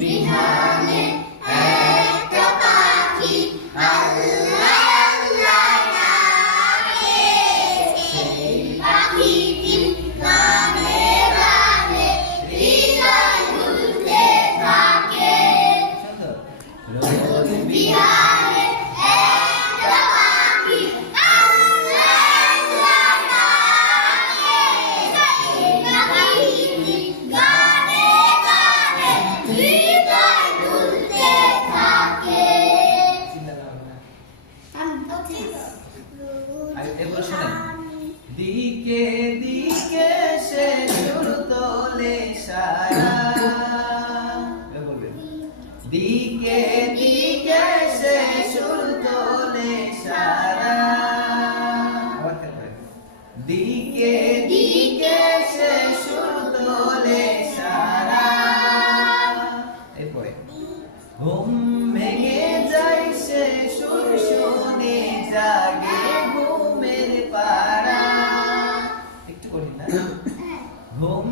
বিহানে একটা পাখি আল্লাহ আল্লাহ ডাকে, সেই পাখিটি গানে গানে হৃদয় দুলতে থাকে। রোজ বিহানে একটা পাখি আল্লাহ আল্লাহ ডাকে, সেই পাখিটি গানে গানে হৃদয় দুলতে থাকে। এবার শোনেন, দিকে দিকে সে সুর তোলে সারা, দিকে দিকে সে সুর তোলে সারা, দিকে দিকে সে সুর তোলে সারা। এরপরে ঘুম ভেঙে যায় সে সুর শুনে জাগে ঘুমের পাড়া, একটু কঠিন না? ঘুম